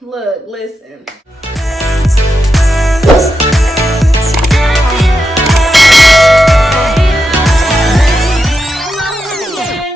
look, listen.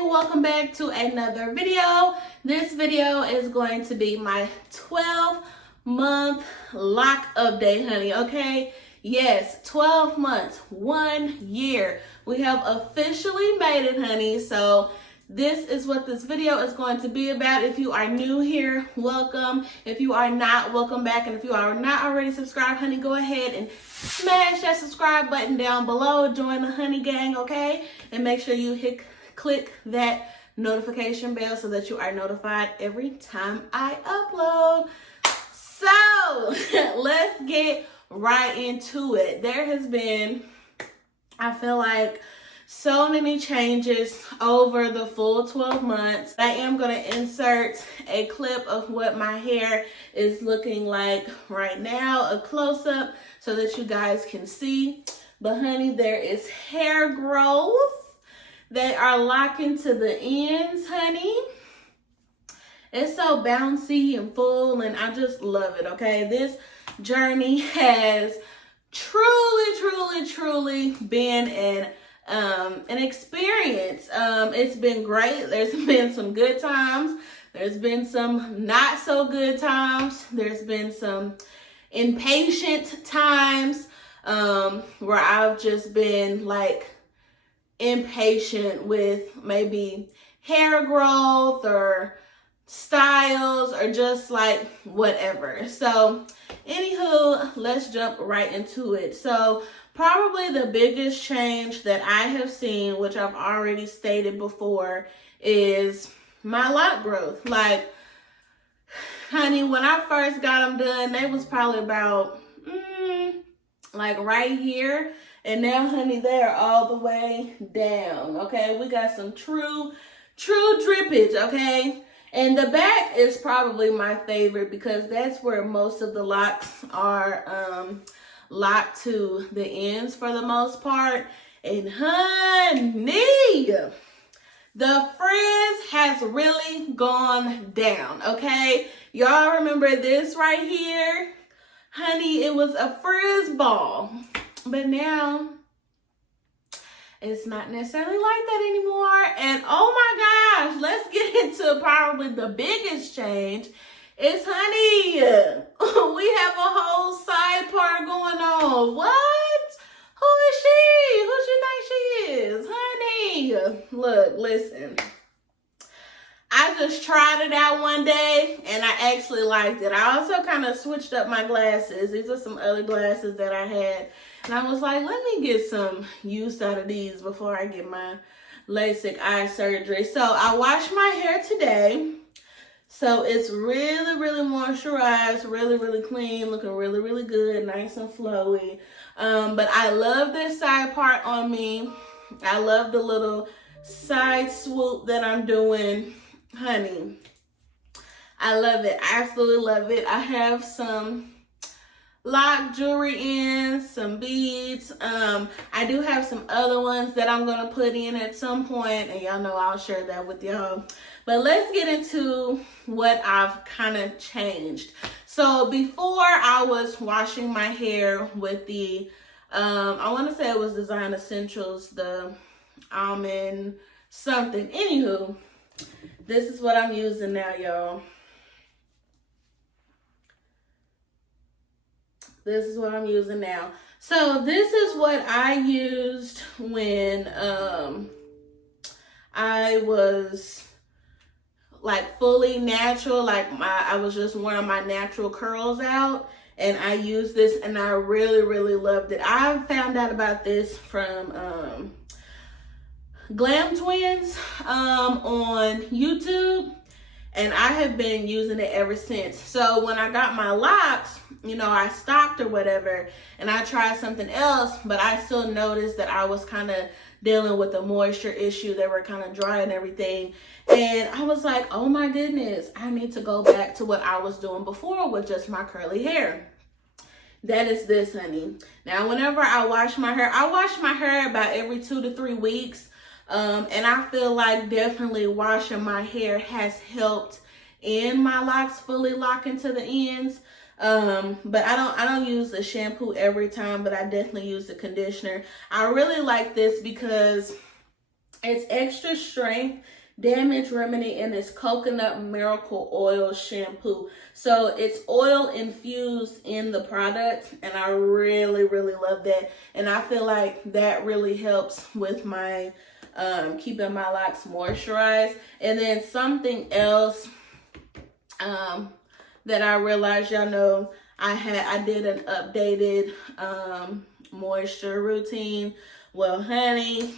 Welcome back to another video. This video is going to be my 12-month lock update, honey, okay? Yes, 12 months, 1 year. We have officially made it, honey. So this is what this video is going to be about. If you are new here, welcome. If you are not, welcome back. And if you are not already subscribed, honey, go ahead and smash that subscribe button down below. Join the honey gang, okay? And make sure you click that notification bell so that you are notified every time I upload. So let's get right into it. There has been, I feel like, so many changes over the full 12 months. I am going to insert a clip of what my hair is looking like right now, a close-up, so that you guys can see. But honey, there is hair growth. They are locking to the ends, honey. It's so bouncy and full, and I just love it, okay? This journey has truly been an experience. It's been great. There's been some good times. There's been some not so good times. There's been some impatient times where I've just been like impatient with maybe hair growth or styles or just like whatever. So anywho, let's jump right into it. So probably the biggest change that I have seen, which I've already stated before, is my lock growth. Like, honey, when I first got them done, they was probably about like right here. And now, honey, they're all the way down, okay? We got some true drippage, okay? And the back is probably my favorite because that's where most of the locks are locked to the ends for the most part. And honey, the frizz has really gone down, okay? Y'all remember this right here? Honey, it was a frizz ball. But now, it's not necessarily like that anymore. And oh my gosh, let's get into probably the biggest change. It's honey, we have a whole side part going on. What? Who is she? Who she think she is? Honey, look, listen. I just tried it out one day and I actually liked it. I also kind of switched up my glasses. These are some other glasses that I had. And I was like, let me get some use out of these before I get my LASIK eye surgery. So I washed my hair today. So it's really moisturized, really clean, looking really good, nice and flowy. But I love this side part on me. I love the little side swoop that I'm doing. Honey, I love it. I absolutely love it. I have some lock jewelry in, some beads. I do have some other ones that I'm gonna put in at some point, and y'all know I'll share that with y'all. But let's get into what I've kind of changed. So before, I was washing my hair with the I want to say it was Design Essentials, the almond something. Anywho, this is what I'm using now, y'all. This is what I'm using now. So this is what I used when I was like fully natural, like I was just wearing my natural curls out, and I used this and I really loved it. I found out about this from Glam Twins on YouTube, and I have been using it ever since. So when I got my locks, you know, I stopped or whatever, and I tried something else, but I still noticed that I was kind of dealing with a moisture issue. They were kind of dry and everything. And I was like, oh my goodness, I need to go back to what I was doing before with just my curly hair. That is this, honey. Now, whenever I wash my hair about every 2 to 3 weeks. And I feel like definitely washing my hair has helped and my locks fully lock into the ends. But I don't use the shampoo every time, but I definitely use the conditioner. I really like this because it's extra strength, damage remedy, and it's coconut miracle oil shampoo. So it's oil infused in the product, and I really, really love that. And I feel like that really helps with my keeping my locks moisturized. And then something else that I realized, y'all know, I did an updated moisture routine. Well, honey,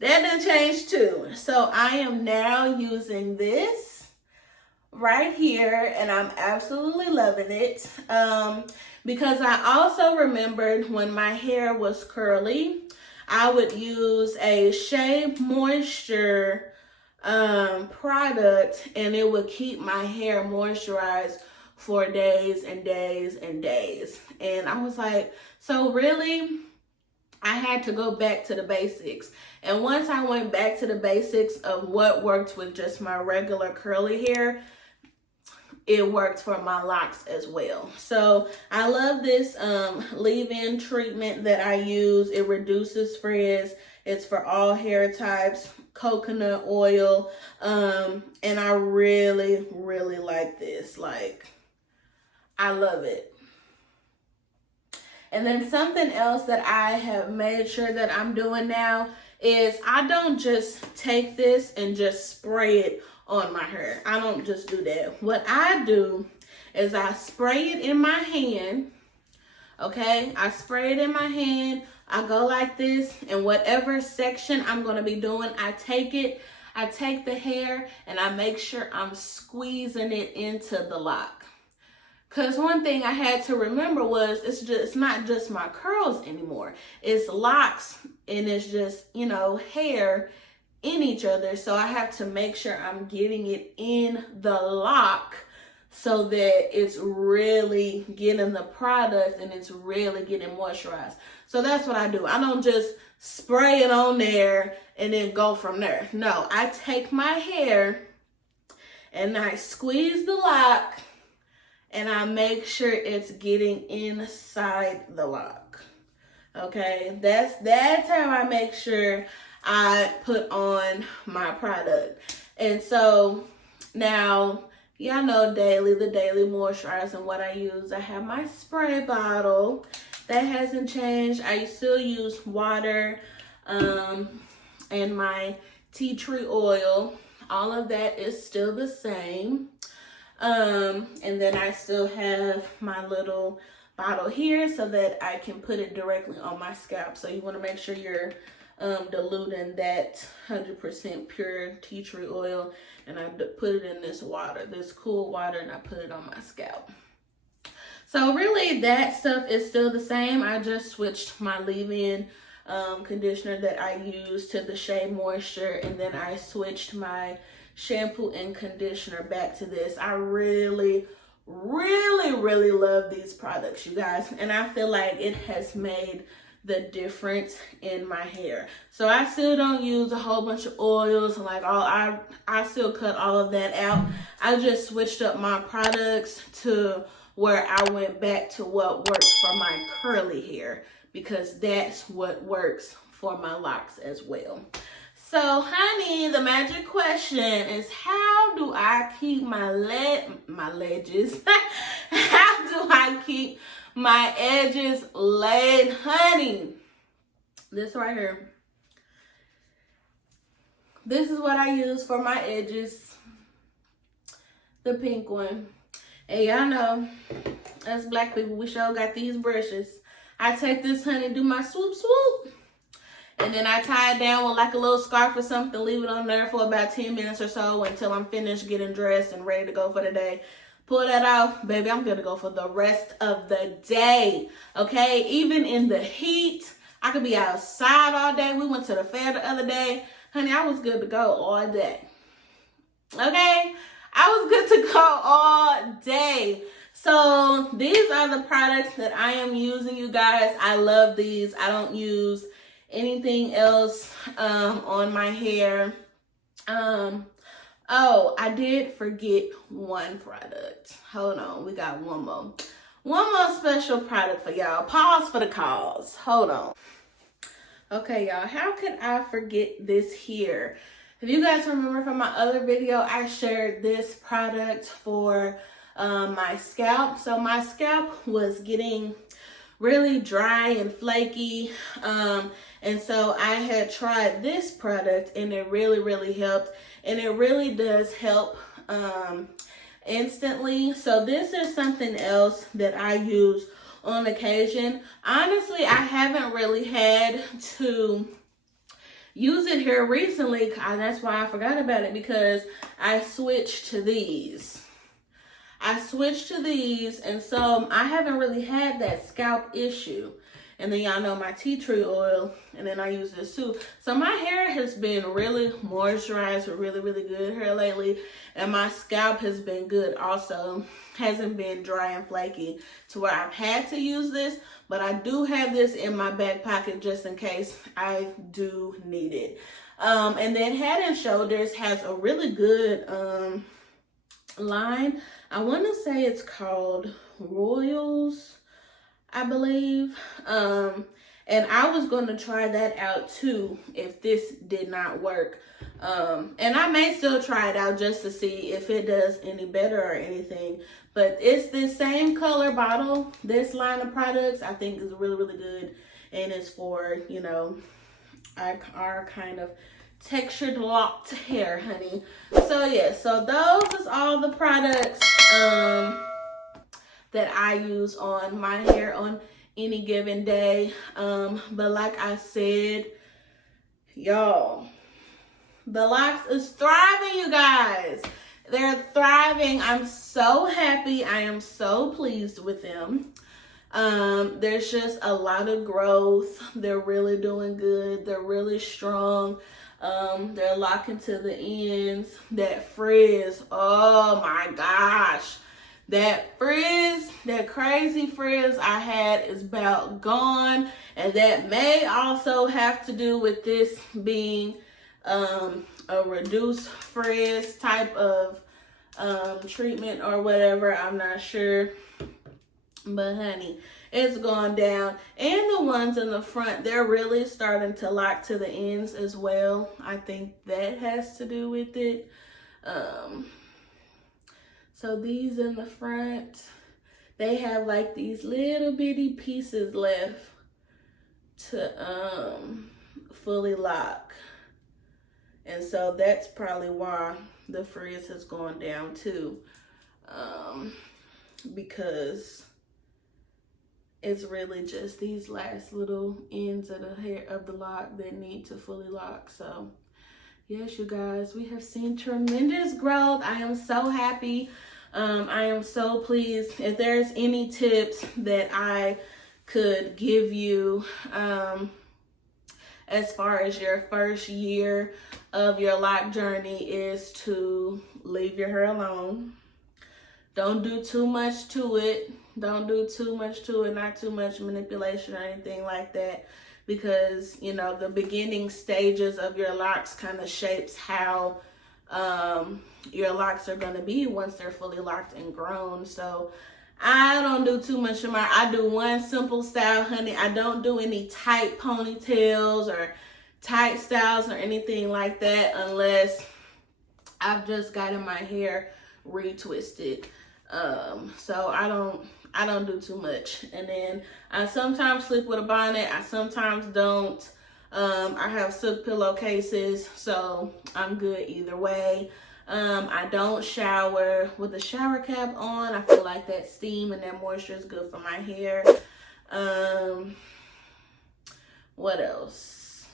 that done changed too. So I am now using this right here, and I'm absolutely loving it. Because I also remembered when my hair was curly, I would use a Shea Moisture product, and it would keep my hair moisturized for days and days and days. And I was like, so really, I had to go back to the basics. And once I went back to the basics of what worked with just my regular curly hair, it worked for my locks as well. So I love this leave-in treatment that I use. It reduces frizz. It's for all hair types, coconut oil. And I really, really like this. Like, I love it. And then something else that I have made sure that I'm doing now is I don't just take this and just spray it on my hair. I don't just do that. What I do is I spray it in my hand. Okay, I spray it in my hand. I go like this, and whatever section I'm going to be doing, I take the hair, and I make sure I'm squeezing it into the lock. Because one thing I had to remember was it's not just my curls anymore. It's locks, and it's just, you know, hair in each other. So I have to make sure I'm getting it in the lock so that it's really getting the product and it's really getting moisturized. So that's what I do. I don't just spray it on there and then go from there. No, I take my hair and I squeeze the lock, and I make sure it's getting inside the lock. Okay, that's how I make sure I put on my product. And so now, y'all know the daily moisturizer and what I use. I have my spray bottle. That hasn't changed. I still use water and my tea tree oil. All of that is still the same. And then I still have my little bottle here so that I can put it directly on my scalp. So you want to make sure you're diluting that 100% pure tea tree oil, and I put it in this water, this cool water, and I put it on my scalp. So really that stuff is still the same. I just switched my leave-in conditioner that I use to the Shea Moisture, and then I switched my shampoo and conditioner back to this. I really, really, really love these products, you guys, and I feel like it has made the difference in my hair. So I still don't use a whole bunch of oils, like I still cut all of that out. I just switched up my products to where I went back to what works for my curly hair, because that's what works for my locks as well. So, honey, the magic question is, how do I keep my ledges? How do I keep my edges laid, honey? This right here. This is what I use for my edges. The pink one. And y'all know, us black people, we sure got these brushes. I take this, honey, do my swoop, swoop. And then I tie it down with like a little scarf or something, leave it on there for about 10 minutes or so until I'm finished getting dressed and ready to go for the day. Pull that off, baby, I'm gonna go for the rest of the day, okay? Even in the heat, I could be outside all day. We went to the fair the other day. Honey, I was good to go all day, okay? I was good to go all day. So these are the products that I am using, you guys. I love these. I don't use anything else on my hair. Oh, I did forget one product. Hold on, we got one more. One more special product for y'all. Pause for the cause. Hold on. Okay, y'all, how could I forget this here? If you guys remember from my other video, I shared this product for my scalp. So my scalp was getting really dry and flaky. And so I had tried this product and it really helped. And it really does help instantly. So this is something else that I use on occasion. Honestly, I haven't really had to use it here recently. That's why I forgot about it, because I switched to these. And so I haven't really had that scalp issue. And then y'all know my tea tree oil, and then I use this too. So my hair has been really moisturized with really good hair lately, and my scalp has been good also. Hasn't been dry and flaky to where I've had to use this, but I do have this in my back pocket just in case I do need it. And then Head & Shoulders has a really good line. I want to say it's called Royals, I believe. And I was going to try that out too if this did not work. And I may still try it out just to see if it does any better or anything. But it's the same color bottle. This line of products I think is really good. And it's for, you know, our kind of textured locked hair, honey. So yeah, so those is all the products that I use on my hair on any given day. But like I said, y'all, the Locs is thriving, you guys. They're thriving. I'm so happy. I am so pleased with them. There's just a lot of growth. They're really doing good. They're really strong. They're locking to the ends. That frizz, oh my gosh. That frizz, that crazy frizz I had is about gone. And that may also have to do with this being a reduced frizz type of treatment or whatever. I'm not sure. But honey, it's gone down. And the ones in the front, they're really starting to lock to the ends as well. I think that has to do with it. So these in the front, they have like these little bitty pieces left to fully lock. And so that's probably why the frizz has gone down too. Because it's really just these last little ends of the hair of the lock that need to fully lock. So yes, you guys, we have seen tremendous growth. I am so happy. I am so pleased. If there's any tips that I could give you as far as your first year of your lock journey, is to leave your hair alone. Don't do too much to it. Don't do too much to it, not too much manipulation or anything like that, because, you know, the beginning stages of your locks kind of shapes how your locks are going to be once they're fully locked and grown. So I don't do too much of I do one simple style, honey. I don't do any tight ponytails or tight styles or anything like that unless I've just gotten my hair retwisted. So I don't do too much. And then I sometimes sleep with a bonnet. I sometimes don't. I have silk pillowcases, so I'm good either way. I don't shower with a shower cap on. I feel like that steam and that moisture is good for my hair. What else?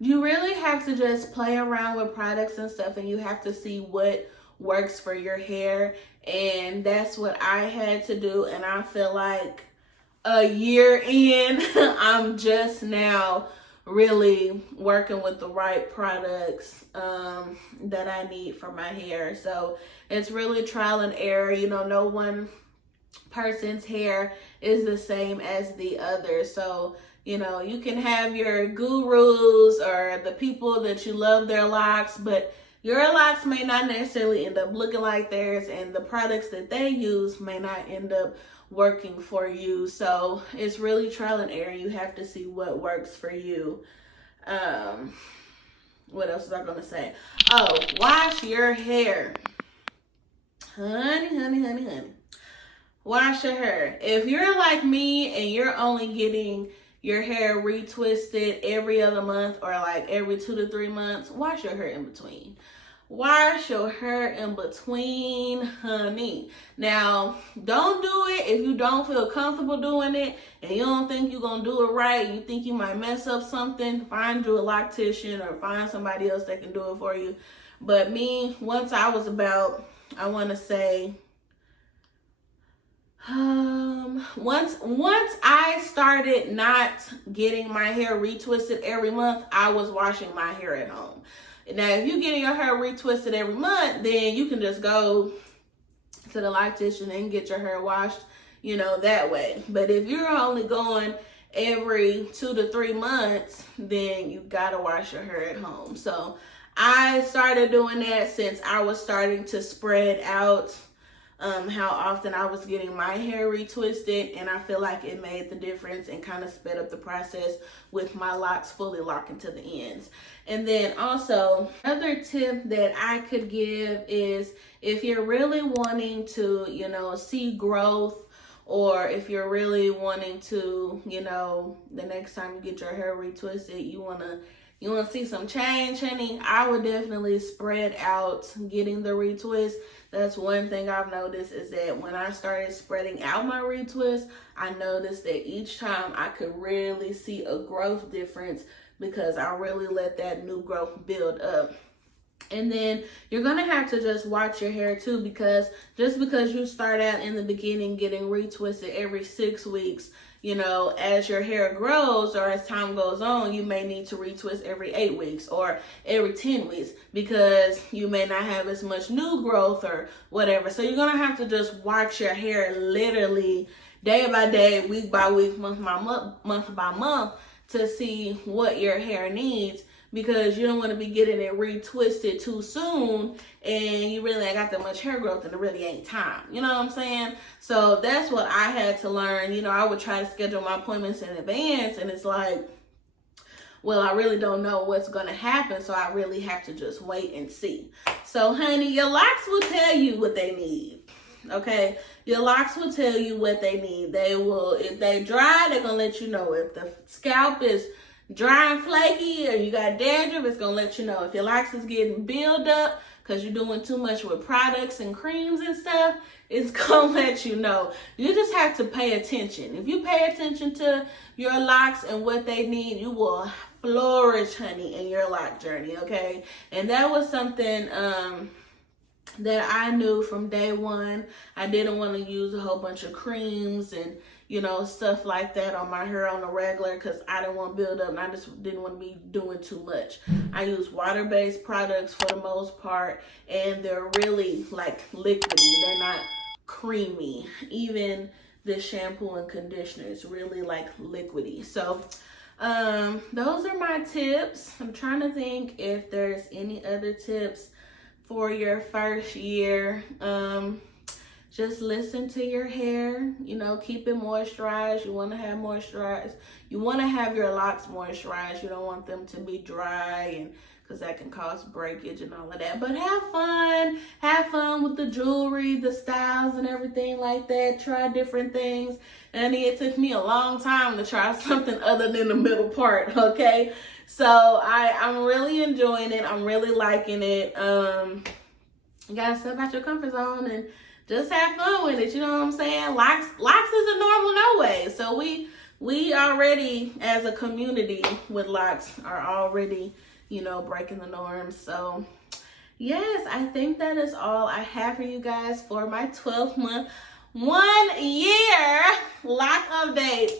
You really have to just play around with products and stuff, and you have to see what works for your hair. And that's what I had to do. And I feel like a year in, I'm just now really working with the right products that I need for my hair. So it's really trial and error. You know, no one person's hair is the same as the other. So, you know, you can have your gurus or the people that you love their locks, but your locks may not necessarily end up looking like theirs, and the products that they use may not end up working for you. So it's really trial and error. You have to see what works for you. What else was I gonna say? Oh, wash your hair. Honey. Wash your hair. If you're like me and you're only getting your hair retwisted every other month or like every 2 to 3 months, wash your hair in between. Wash your hair in between, honey. Now, don't do it if you don't feel comfortable doing it and you don't think you're going to do it right. You think you might mess up something. Find you a loctician or find somebody else that can do it for you. But me, once I was about, I want to say, once I started not getting my hair retwisted every month, I was washing my hair at home. Now, if you're getting your hair retwisted every month, then you can just go to the loctician and get your hair washed, that way. But if you're only going every 2 to 3 months, then you gotta wash your hair at home. So I started doing that since I was starting to spread out how often I was getting my hair retwisted, and I feel like it made the difference and kind of sped up the process with my locks fully locking to the ends. And then also, another tip that I could give is if you're really wanting to, see growth, or if you're really wanting to, the next time you get your hair retwisted, you want to see some change, honey, I would definitely spread out getting the retwist. That's one thing I've noticed is that when I started spreading out my retwist, I noticed that each time I could really see a growth difference because I really let that new growth build up. And then you're going to have to just watch your hair too, because just because you start out in the beginning getting retwisted every 6 weeks, as your hair grows or as time goes on, you may need to retwist every 8 weeks or every 10 weeks because you may not have as much new growth or whatever. So you're going to have to just watch your hair literally day by day, week by week, month by month to see what your hair needs, because you don't want to be getting it retwisted too soon and you really ain't got that much hair growth and it really ain't time. You know what I'm saying? So that's what I had to learn. I would try to schedule my appointments in advance, and it's like, well, I really don't know what's going to happen, so I really have to just wait and see. So, honey, your locks will tell you what they need. Okay? Your locks will tell you what they need. They will, if they dry, they're going to let you know. If the scalp is dry and flaky or you got dandruff, it's going to let you know. If your locks is getting build up because you're doing too much with products and creams and stuff, it's going to let you know. You just have to pay attention. If you pay attention to your locks and what they need, you will flourish, honey, in your lock journey, okay? And that was something that I knew from day one. I didn't want to use a whole bunch of creams and stuff like that on my hair on the regular because I didn't want to build up and I just didn't want to be doing too much. I use water-based products for the most part, and they're really like liquidy. They're not creamy. Even the shampoo and conditioner is really like liquidy. So those are my tips. I'm trying to think if there's any other tips for your first year. Just listen to your hair, keep it moisturized. You want to have moisturized. You want to have your locks moisturized. You don't want them to be dry, and because that can cause breakage and all of that. But have fun with the jewelry, the styles and everything like that. Try different things. And it took me a long time to try something other than the middle part, okay? So I'm really enjoying it. I'm really liking it. You gotta step out your comfort zone and just have fun with it. You know what I'm saying? Locs is a normal no way. So we already, as a community with Locs, are already, breaking the norms. So yes, I think that is all I have for you guys for my 12-month, 1 year lock update.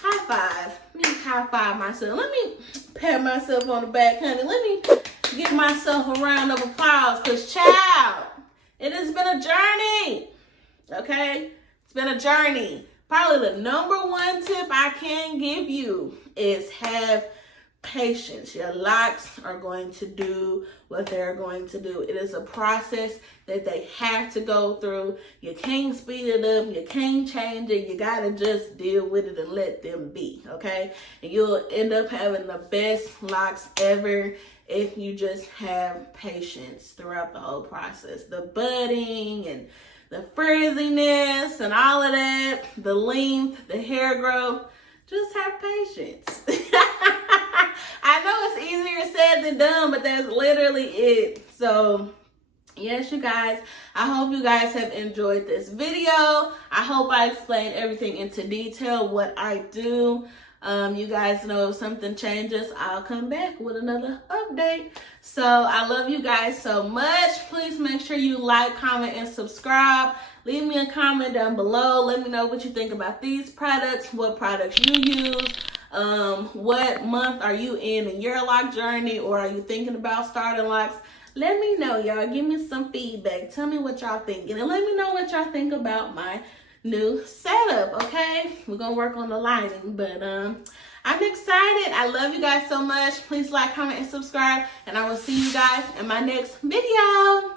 High five. Let me high five myself. Let me pat myself on the back, honey. Let me give myself a round of applause, because child, it has been a journey, okay? It's been a journey. Probably the number one tip I can give you is have patience. Your locks are going to do what they're going to do. It is a process that they have to go through. You can't speed it up. You can't change it. You got to just deal with it and let them be, okay? And you'll end up having the best locks ever if you just have patience throughout the whole process. The budding and the frizziness and all of that, the length, the hair growth, just have patience. I know it's easier said than done, but that's literally it. So yes, you guys, I hope you guys have enjoyed this video. I hope I explained everything into detail, what I do. You guys know if something changes, I'll come back with another update. So I love you guys so much. Please make sure you like, comment, and subscribe. Leave me a comment down below. Let me know what you think about these products, what products you use. What month are you in your lock journey, or are you thinking about starting locks? Let me know, y'all. Give me some feedback. Tell me what y'all thinking, and let me know what y'all think about my new setup, okay? We're gonna work on the lighting, but I'm excited. I love you guys so much. Please like, comment, and subscribe, and I will see you guys in my next video.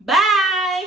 Bye.